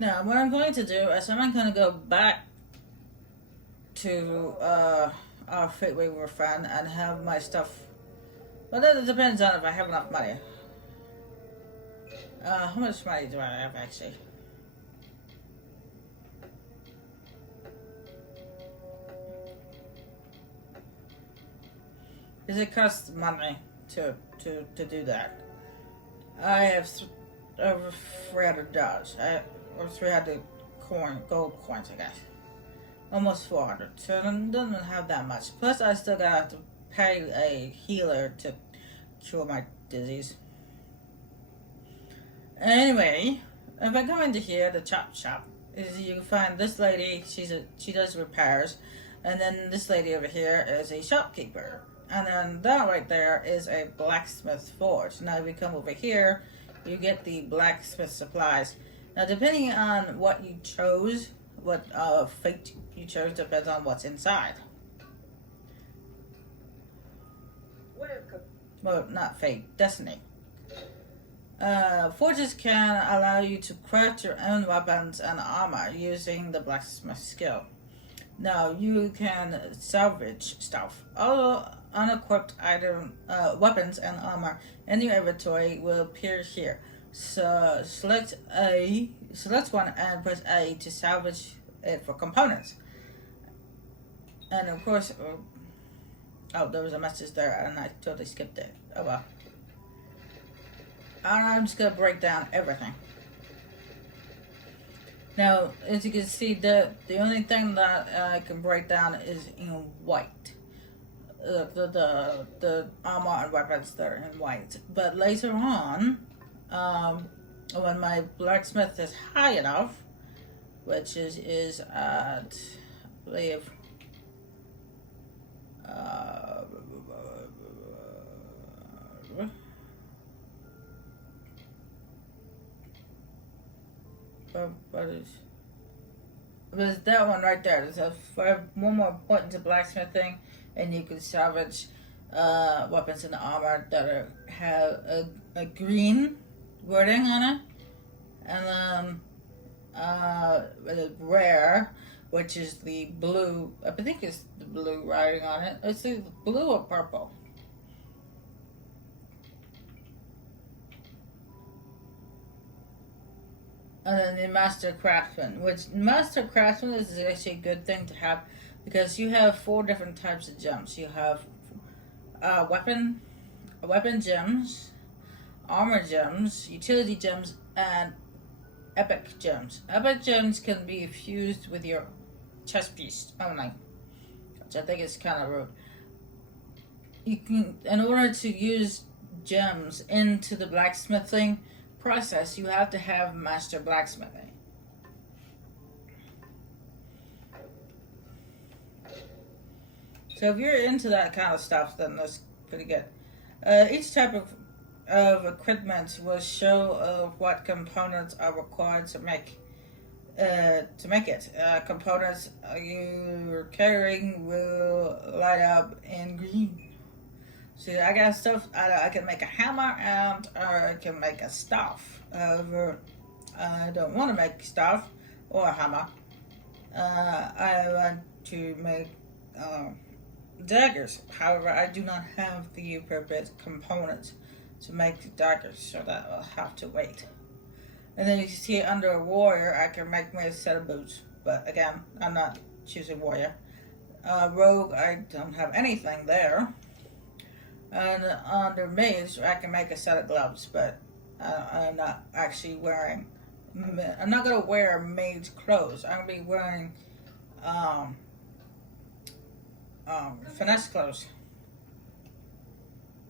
Now, what I'm going to do is I'm going to go back to our Fitway friend and have my stuff. Well, it depends on if I have enough money. How much money do I have actually? Because it costs money to do that. I have over $300. Or 300 gold coins, I guess. Almost 400. So it doesn't have that much. Plus, I still got to pay a healer to cure my disease. Anyway, if I go into here, the chop shop, is you find this lady. She does repairs, and then this lady over here is a shopkeeper, and then that right there is a blacksmith forge. Now, if you come over here, you get the blacksmith supplies. Now, depending on what you chose, what fate you chose, depends on what's inside. Welcome. Well, not fate, destiny. Forges can allow you to craft your own weapons and armor using the blacksmith skill. Now, you can salvage stuff. All unequipped weapons and armor in your inventory will appear here. So select one and press A to salvage it for components. And of course, oh, there was a message there and I totally skipped it. Oh well. I'm just gonna break down everything. Now, as you can see, the only thing that I can break down is in white. The armor and weapons that are in white. But later on, when my blacksmith is high enough, which is at, I believe, there's that one right there. There's one more point to blacksmithing, and you can salvage weapons and armor that have a green wording on it, and then rare, which is the blue. I think it's the blue writing on it. It's the blue or purple. And then the Master Craftsman, which Master Craftsman is actually a good thing to have because you have 4 different types of gems. You have weapon gems, armor gems, utility gems, and epic gems. Epic gems can be fused with your chest piece only, which I think is kind of rude. You can, in order to use gems into the blacksmithing process, you have to have master blacksmithing. So if you're into that kind of stuff, then that's pretty good. Each type of equipment will show what components are required to make it. Components you're carrying will light up in green. See, I got stuff. I can make a hammer or I can make a staff. However, I don't want to make staff or a hammer. I want to make daggers. However, I do not have the appropriate components to make the daggers, so that will have to wait. And then you can see under a warrior, I can make me a set of boots. But again, I'm not choosing warrior. Rogue, I don't have anything there. And under mage, I can make a set of gloves, but I'm not actually wearing. I'm not gonna wear mage clothes. I'm gonna be wearing finesse clothes.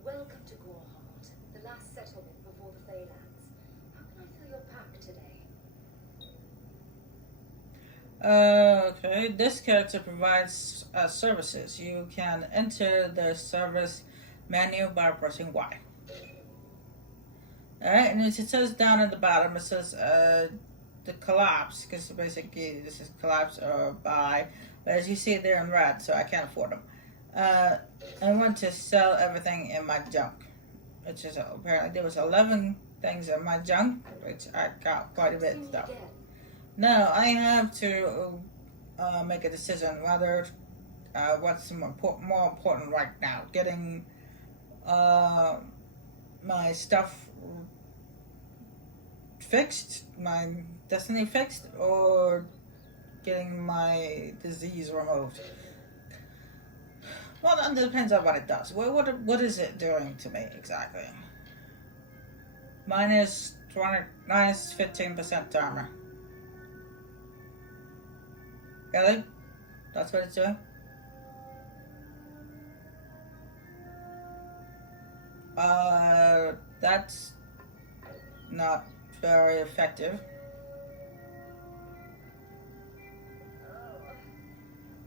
Welcome to Gorhart, the last settlement before the Phalanx. How can I fill your pack today? Okay, this character provides services. You can enter their service menu by pressing Y. Alright, and it says down at the bottom, it says the collapse, because basically this is collapse or buy, but as you see they're in red, so I can't afford them. I want to sell everything in my junk, which is apparently there was 11 things in my junk, which I got quite a bit of stuff. No, I have to make a decision whether what's more important right now. Getting my stuff fixed, my destiny fixed, or getting my disease removed. Well, that depends on what it does. What is it doing to me exactly? Minus 15% armor. Really? That's what it's doing? That's not very effective.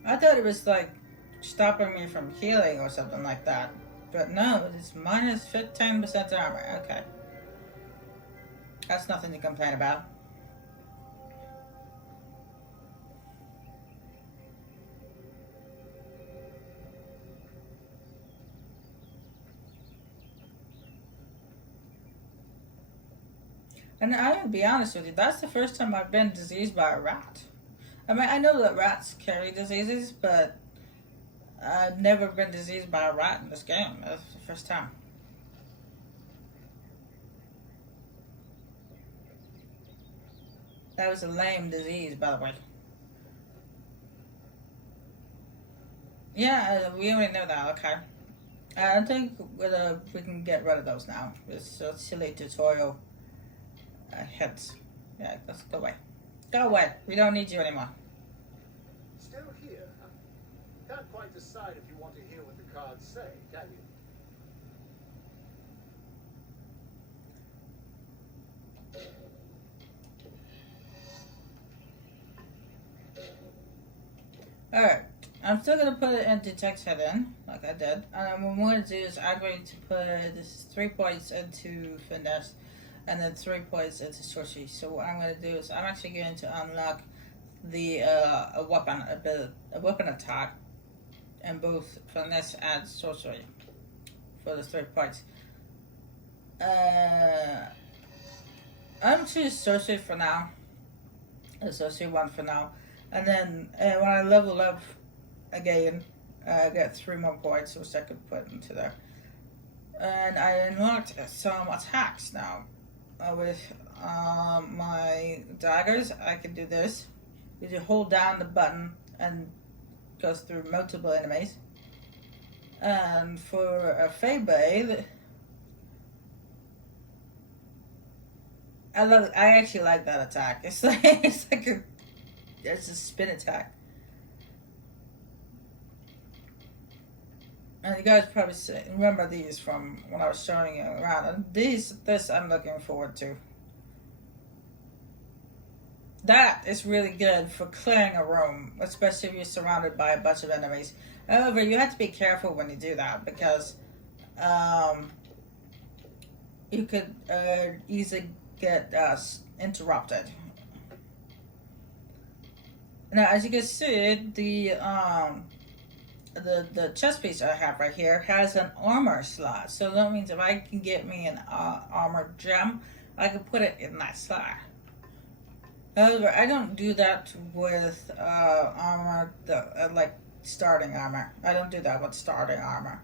I thought it was like stopping me from healing or something like that. But no, it's minus 15% armor. Okay. That's nothing to complain about. And I will be honest with you, that's the first time I've been diseased by a rat. I mean, I know that rats carry diseases, but I've never been diseased by a rat in this game. That's the first time. That was a lame disease, by the way. Yeah, we already know that, okay. I think we can get rid of those now. It's a silly tutorial. Heads. Yeah, let's go away. Go away. We don't need you anymore. Still here, huh? Can't quite decide if you want to hear what the cards say, can you? Alright. I'm still going to put it into text head in, like I did. And what I'm going to do is I'm going to put this 3 points into finesse, and then 3 points into sorcery. So what I'm going to do is I'm actually going to unlock the a weapon attack in both finesse and sorcery for the 3 points. I'm choose sorcery for now, the sorcery one for now, and then when I level up again, I get 3 more points which I could put into there. And I unlocked some attacks now. With my daggers, I can do this. You hold down the button and goes through multiple enemies. And for a Feyblade, I actually like that attack. It's like it's a spin attack. And you guys probably remember these from when I was showing you around. And this I'm looking forward to. That is really good for clearing a room, especially if you're surrounded by a bunch of enemies. However, you have to be careful when you do that because you could easily get interrupted. Now, as you can see, the chest piece I have right here has an armor slot. So that means if I can get me an armor gem, I can put it in that slot. However, I don't do that with armor, like starting armor. I don't do that with starting armor.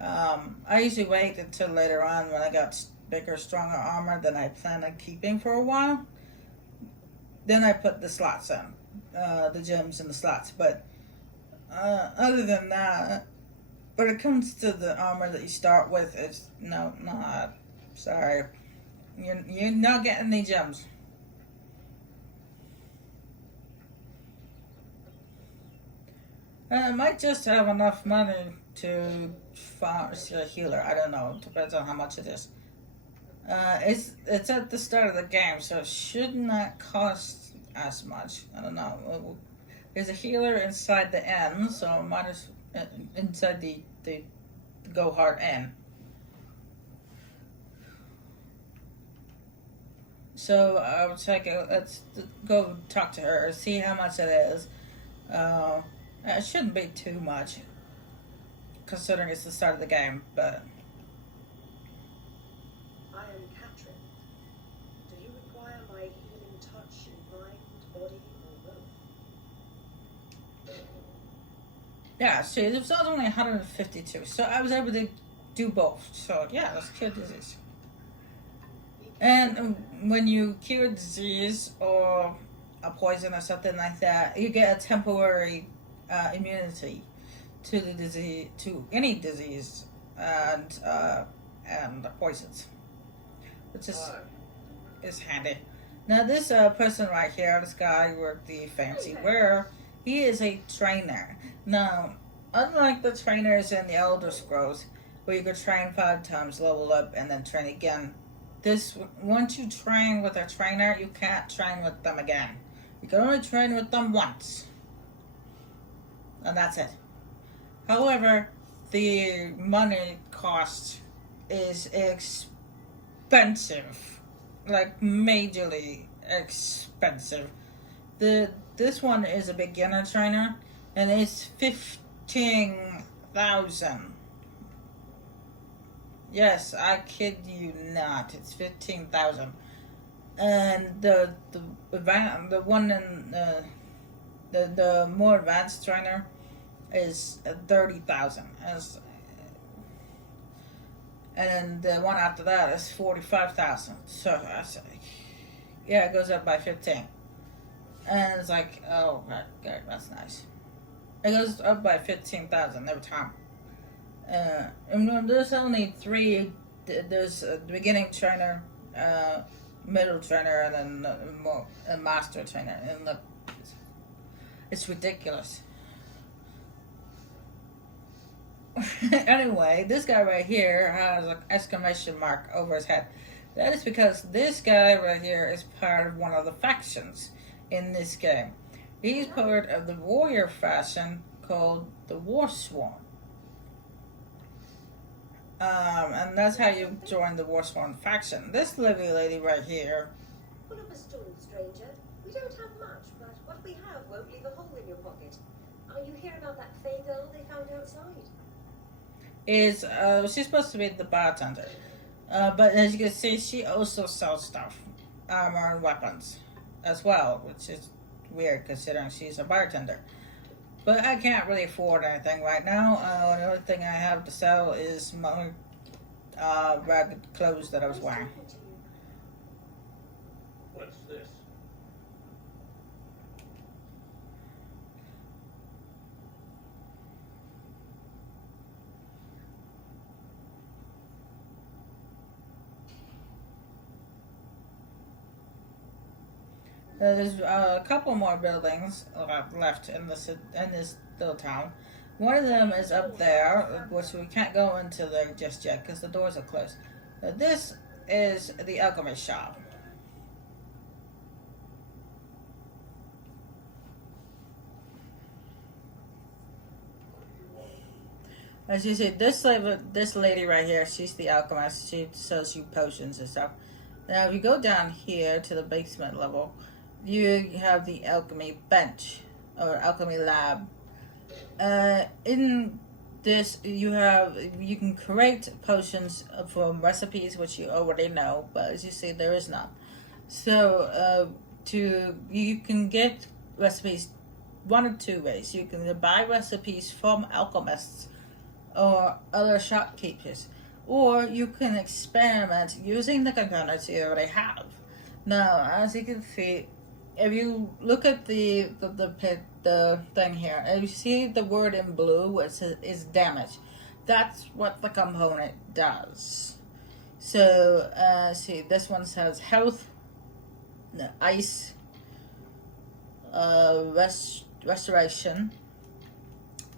I usually wait until later on when I got bigger, stronger armor than I plan on keeping for a while. Then I put the slots in, the gems in the slots. But other than that, when it comes to the armor that you start with, it's not. Sorry, you're not getting any gems. I might just have enough money to farm a healer. I don't know. Depends on how much it is. It's at the start of the game, so it should not cost as much. I don't know. There's a healer inside the inn, so minus inside the Gorhart inn. So I would say let's go talk to her, see how much it is. It shouldn't be too much, considering it's the start of the game, but... I am Catherine. Do you require my healing touch in mind Yeah, see, it was only 152, so I was able to do both. So yeah, let's cure disease. And when you cure disease or a poison or something like that, you get a temporary immunity to the disease, to any disease, and the poisons, which is handy. Now this person right here, this guy with the fancy wear, he is a trainer. Now, unlike the trainers in the Elder Scrolls, where you could train 5 times, level up, and then train again, this, once you train with a trainer, you can't train with them again. You can only train with them once. And that's it. However, the money cost is expensive. Like, majorly expensive. This one is a beginner trainer, and it's 15,000. Yes, I kid you not. It's 15,000, and the one in the more advanced trainer is 30,000, and the one after that is 45,000. So I say, yeah, it goes up by 15, and it's like, oh, okay, that's nice. It goes up by 15,000 every time. And there's only 3. There's the beginning trainer, middle trainer, and then a master trainer. And it's ridiculous. Anyway, this guy right here has an exclamation mark over his head. That is because this guy right here is part of one of the factions in this game. He's part of the warrior faction called the War Sworn. And that's how you join the Warsworn faction. This living lady right here. Pull up a stool, stranger. We don't have much, but what we have won't leave a hole in your pocket. Are you hearing about that Fey girl they found outside? She's supposed to be the bartender. But as you can see, she also sells stuff. Armor and weapons as well, which is weird considering she's a bartender. But I can't really afford anything right now. The only thing I have to sell is my ragged clothes that I was wearing. What's this? There's a couple more buildings left in this little town. One of them is up there, which we can't go into there just yet because the doors are closed. This is the Elkerman Shop. As you see, this lady right here, she's the alchemist. She sells you potions and stuff. Now, if you go down here to the basement level, you have the alchemy bench or alchemy lab. In this, you can create potions from recipes which you already know, but as you see, there is none. So, you can get recipes one of 2 ways. You can buy recipes from alchemists or other shopkeepers, or you can experiment using the components you already have. Now, as you can see, if you look at the thing here, and you see the word in blue, which is damage, that's what the component does. So, see, this one says health, ice, restoration,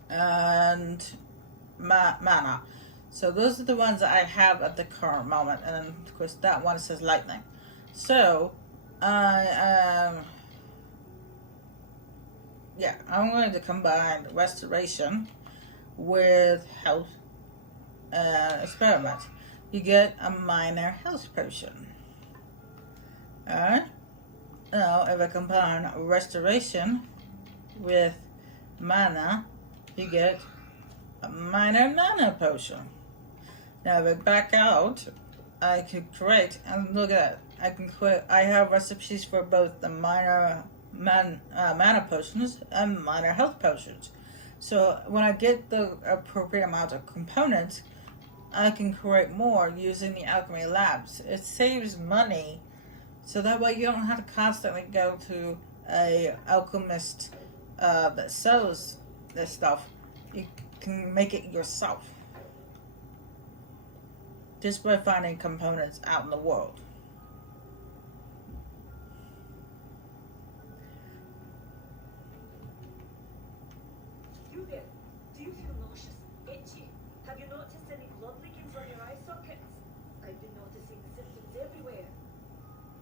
and mana. So those are the ones that I have at the current moment, and then of course that one says lightning. So I'm going to combine restoration with health experiment. You get a minor health potion. Alright. Now if I combine restoration with mana, you get a minor mana potion. Now if I back out, I could create, and look at that, I have recipes for both the minor mana potions and minor health potions. So when I get the appropriate amount of components, I can create more using the alchemy labs. It saves money, so that way you don't have to constantly go to a alchemist that sells this stuff. You can make it yourself just by finding components out in the world. You there? Do you feel nauseous? Itchy? Have you noticed any blood leakings on your eye sockets? I've been noticing symptoms everywhere.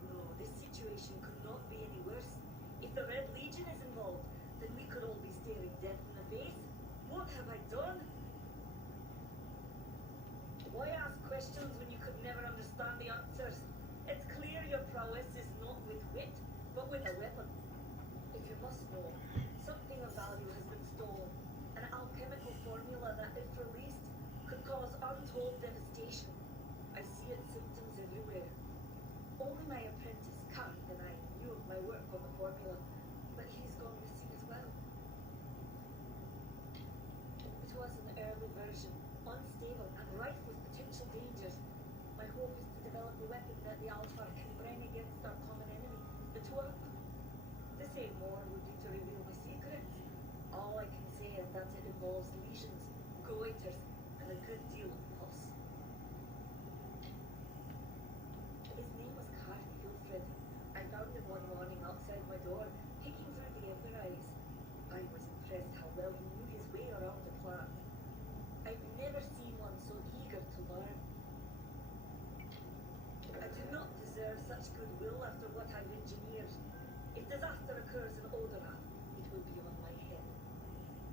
No, this situation could not be any worse. If the Red Legion is involved, then we could all be staring death in the face. What have I done? Why ask questions when you could never understand the answers? It's clear your prowess is not with wit, but with a weapon. If you must know, something of value has been stolen. An alchemical formula that, if released, could cause untold devastation. I see its symptoms everywhere. Only my apprentice, Kant, and I knew of my work on the formula, but he's gone missing as well. It was an early version, unstable and rife with potential dangers. My hope is to develop a weapon that the Alpha can bring against our common enemy, the Twerp. To say more would be to reveal my secrets. All I can say is that it involves lesions, goiters, and a good deal of pus. His name was Karl Hilfred. I found him one morning outside my door, peeking through the ember eyes. I was impressed how well he knew his way around the plant. I've never seen one so eager to learn. I do not deserve such goodwill after what I've engineered. If disaster occurs in Olderhat, it will be on my head.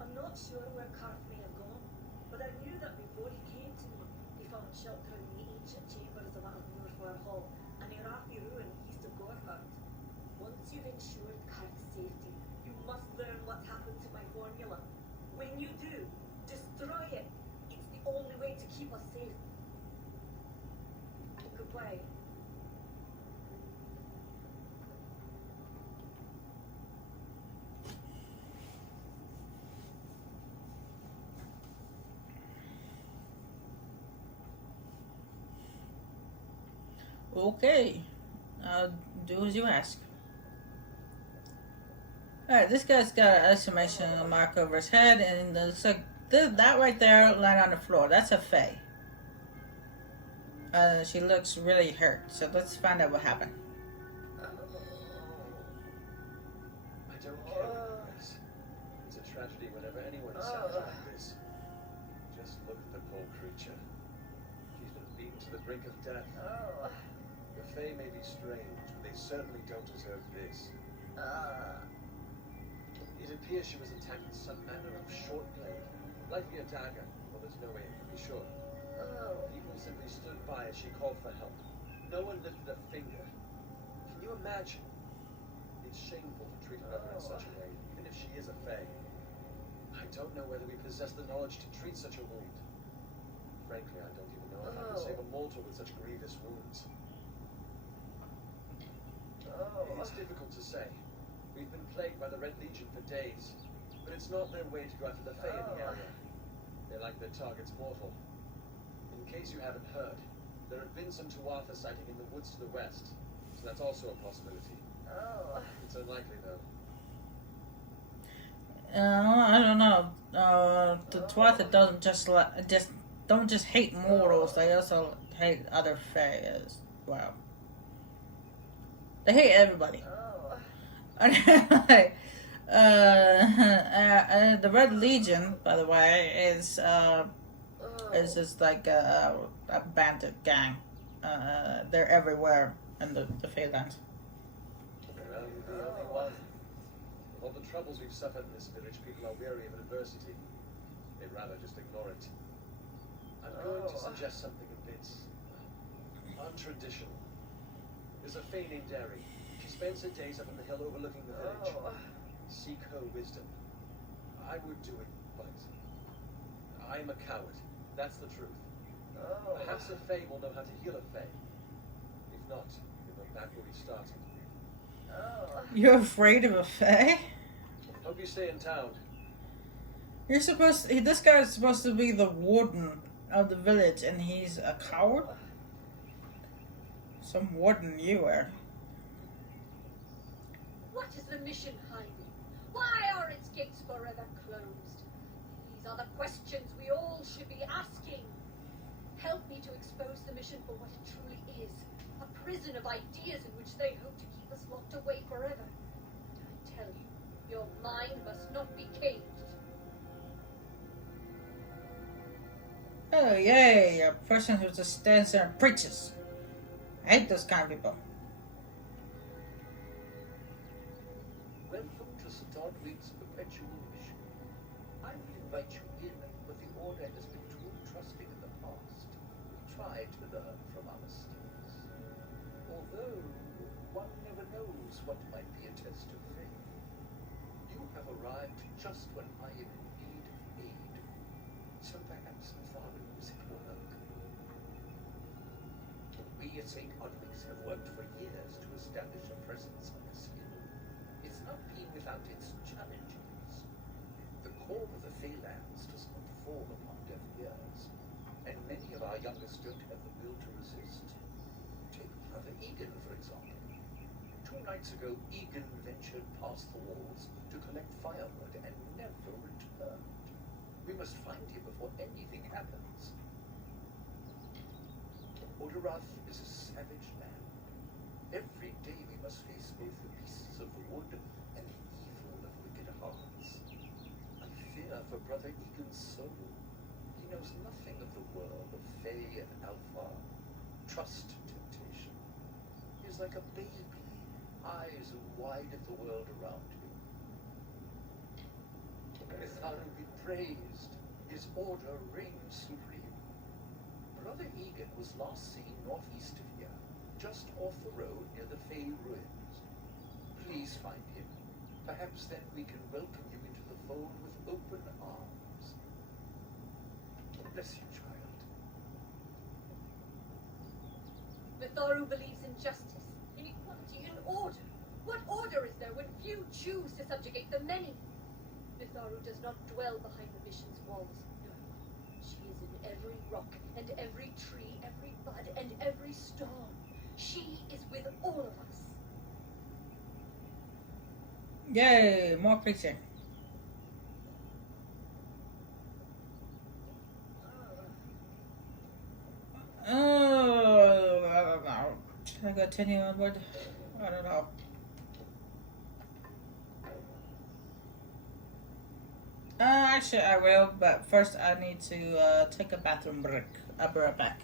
I'm not sure where Karth may have gone, but I knew that before he came to me, he found shelter in the ancient chambers of Amalur Hall, an Irathi ruin east of Gorhart. Once you've ensured Karth's safety, you must learn what's happened to my formula. When you do, destroy it. It's the only way to keep us safe. Goodbye. Okay, I'll do as you ask. Alright, this guy's got an exclamation mark over his head, and it's like that right there lying on the floor. That's a fae. She looks really hurt, so let's find out what happened. I don't care what it is. It's a tragedy whenever anyone is sad like this. Just look at the poor creature. She's been beaten to the brink of death. The Fae may be strange, but they certainly don't deserve this. It appears she was attacked with some manner of short blade, likely a dagger, but there's no way it can be sure. People simply stood by as she called for help. No one lifted a finger. Can you imagine? It's shameful to treat another in such a way, even if she is a Fae. I don't know whether we possess the knowledge to treat such a wound. Frankly, I don't even know if I can save a mortal with such grievous wounds. It's difficult to say. We've been plagued by the Red Legion for days, but it's not their way to go after the Fae in the area. They like their targets mortal. In case you haven't heard, there have been some Tuatha sighting in the woods to the west, so that's also a possibility. It's unlikely, though. I don't know. The Tuatha don't just hate mortals; they also hate other Fae as well. They hate everybody. The Red Legion, by the way, is just like a bandit gang. They're everywhere in the Faelands. Well, the only one. With all the troubles we've suffered in this village, people are weary of adversity. They'd rather just ignore it. I'm going to suggest something a bit untraditional. There's a Fae named Derry. She spends her days up on the hill overlooking the village. Seek her wisdom. I would do it, but I am a coward. That's the truth. Perhaps a Fae will know how to heal a Fae. If not, we'll go back where we started. You're afraid of a Fae? Hope you stay in town. You're supposed. This guy is supposed to be the warden of the village, and he's a coward. Some warden you are. What is the mission hiding? Why are its gates forever closed? These are the questions we all should be asking. Help me to expose the mission for what it truly is. A prison of ideas in which they hope to keep us locked away forever. And I tell you, your mind must not be caged. Oh yay! A person who just stands there and preaches. I hate those kind of people. Welcome to St. Aldwig's perpetual mission. I will invite you in, but the Order has been too trusting in the past. Try to learn from our mistakes. Although, one never knows what might be a test of faith. You have arrived just when I am in need of aid. So perhaps Natharu is at work. We at St. Aldwig's have worked for years to establish a presence on this hill. It's not been without its challenges. The core of the Feylands does not fall upon deaf ears, and many of our youngest don't have the will to resist. Take Brother Egan, for example. 2 nights ago, Egan ventured past the walls to collect firewood and never returned. We must find him before anything happens. Odorath is a savage land. Every day we must face both the beasts of the wood and the evil of wicked hearts. I fear for Brother Egan's soul. He knows nothing of the world of Fey and Alpha. Trust temptation. He is like a baby, eyes wide at the world around him. Natharu be praised. His order reigns supreme. Brother Egan was last seen northeast of here, just off the road near the Fey ruins. Please find him. Perhaps then we can welcome you into the fold with open arms. Bless you, child. Natharu believes in justice, in equality, in order. What order is there when few choose to subjugate the many? Natharu does not dwell behind the mission's walls. No. She is in every rock and every tree, every bud and every stone. She is with all of us. Yay! More preaching. Oh, I don't know. Should I continue onward? I don't know. Actually, I will, but first I need to take a bathroom break. I'll be right back.